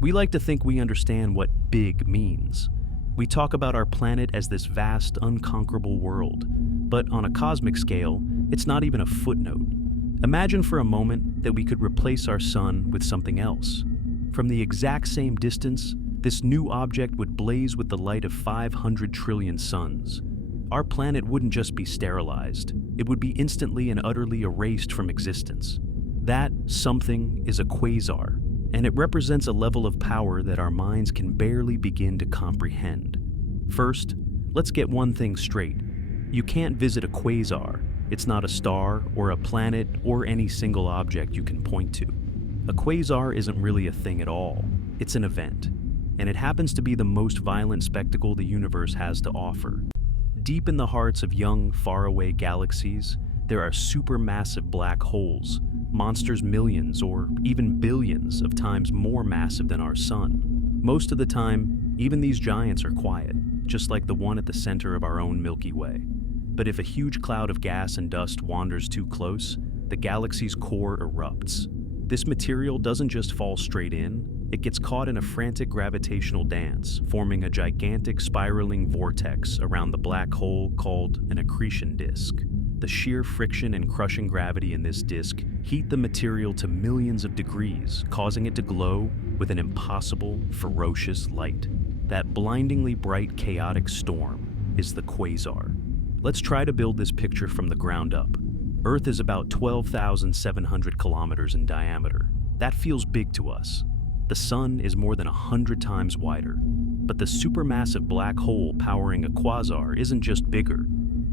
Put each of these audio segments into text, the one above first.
We like to think we understand what big means. We talk about our planet as this vast, unconquerable world, but on a cosmic scale, it's not even a footnote. Imagine for a moment that we could replace our sun with something else. From the exact same distance, this new object would blaze with the light of 500 trillion suns. Our planet wouldn't just be sterilized, it would be instantly and utterly erased from existence. That something is a quasar, and it represents a level of power that our minds can barely begin to comprehend. First, let's get one thing straight. You can't visit a quasar. It's not a star or a planet or any single object you can point to. A quasar isn't really a thing at all. It's an event, and it happens to be the most violent spectacle the universe has to offer. Deep in the hearts of young, faraway galaxies, there are supermassive black holes, monsters millions or even billions of times more massive than our sun. Most of the time, even these giants are quiet, just like the one at the center of our own Milky Way. But if a huge cloud of gas and dust wanders too close, the galaxy's core erupts. This material doesn't just fall straight in, it gets caught in a frantic gravitational dance, forming a gigantic spiraling vortex around the black hole called an accretion disk. The sheer friction and crushing gravity in this disk heat the material to millions of degrees, causing it to glow with an impossible, ferocious light. That blindingly bright, chaotic storm is the quasar. Let's try to build this picture from the ground up. Earth is about 12,700 kilometers in diameter. That feels big to us. The sun is more than 100 times wider. But the supermassive black hole powering a quasar isn't just bigger.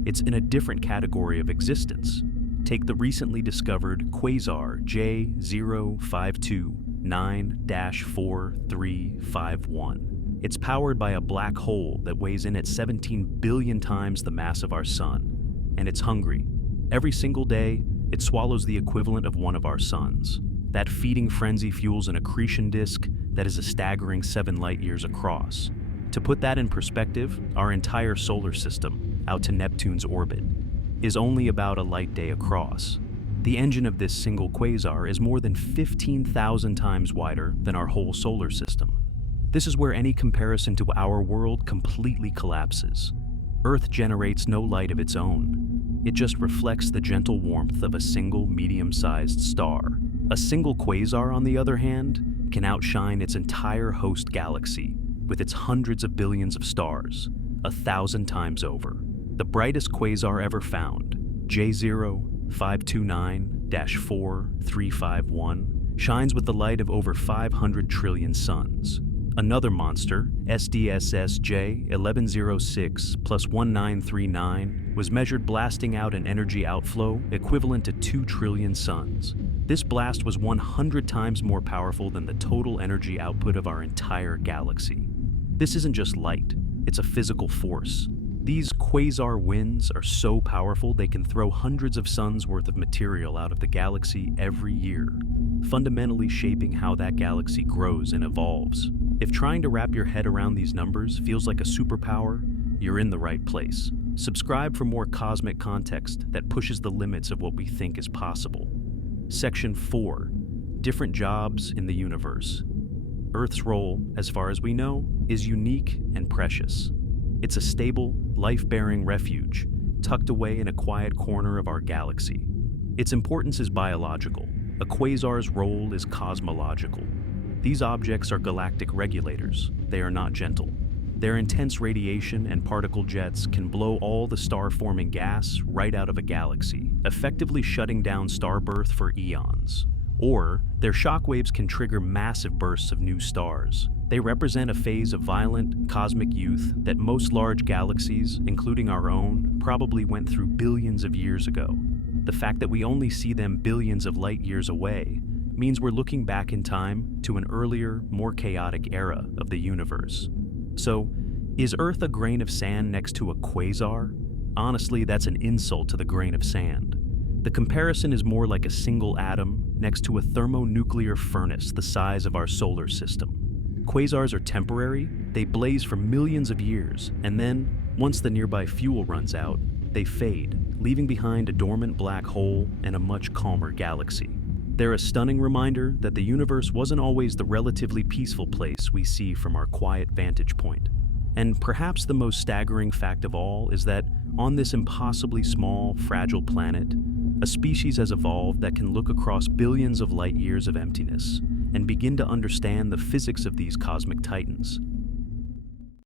It's in a different category of existence. Take the recently discovered quasar J0529-4351. It's powered by a black hole that weighs in at 17 billion times the mass of our sun. And it's hungry. Every single day, it swallows the equivalent of one of our suns. That feeding frenzy fuels an accretion disk that is a staggering 7 light-years across. To put that in perspective, our entire solar system, out to Neptune's orbit, is only about a light day across. The engine of this single quasar is more than 15,000 times wider than our whole solar system. This is where any comparison to our world completely collapses. Earth generates no light of its own. It just reflects the gentle warmth of a single medium-sized star. A single quasar, on the other hand, can outshine its entire host galaxy, with its hundreds of billions of stars, 1,000 times over. The brightest quasar ever found, J0529-4351, shines with the light of over 500 trillion suns. Another monster, SDSS J1106 plus 1939, was measured blasting out an energy outflow equivalent to 2 trillion suns. This blast was 100 times more powerful than the total energy output of our entire galaxy. This isn't just light, it's a physical force. These quasar winds are so powerful they can throw hundreds of suns worth of material out of the galaxy every year, fundamentally shaping how that galaxy grows and evolves. If trying to wrap your head around these numbers feels like a superpower, you're in the right place. Subscribe for more cosmic context that pushes the limits of what we think is possible. Section 4. Different jobs in the universe. Earth's role, as far as we know, is unique and precious. It's a stable, life-bearing refuge, tucked away in a quiet corner of our galaxy. Its importance is biological. A quasar's role is cosmological. These objects are galactic regulators. They are not gentle. Their intense radiation and particle jets can blow all the star-forming gas right out of a galaxy, effectively shutting down star birth for eons. Or, their shockwaves can trigger massive bursts of new stars. They represent a phase of violent, cosmic youth that most large galaxies, including our own, probably went through billions of years ago. The fact that we only see them billions of light years away means we're looking back in time to an earlier, more chaotic era of the universe. So, is Earth a grain of sand next to a quasar? Honestly, that's an insult to the grain of sand. The comparison is more like a single atom next to a thermonuclear furnace the size of our solar system. Quasars are temporary, they blaze for millions of years, and then, once the nearby fuel runs out, they fade, leaving behind a dormant black hole and a much calmer galaxy. They're a stunning reminder that the universe wasn't always the relatively peaceful place we see from our quiet vantage point. And perhaps the most staggering fact of all is that on this impossibly small, fragile planet, a species has evolved that can look across billions of light years of emptiness and begin to understand the physics of these cosmic titans.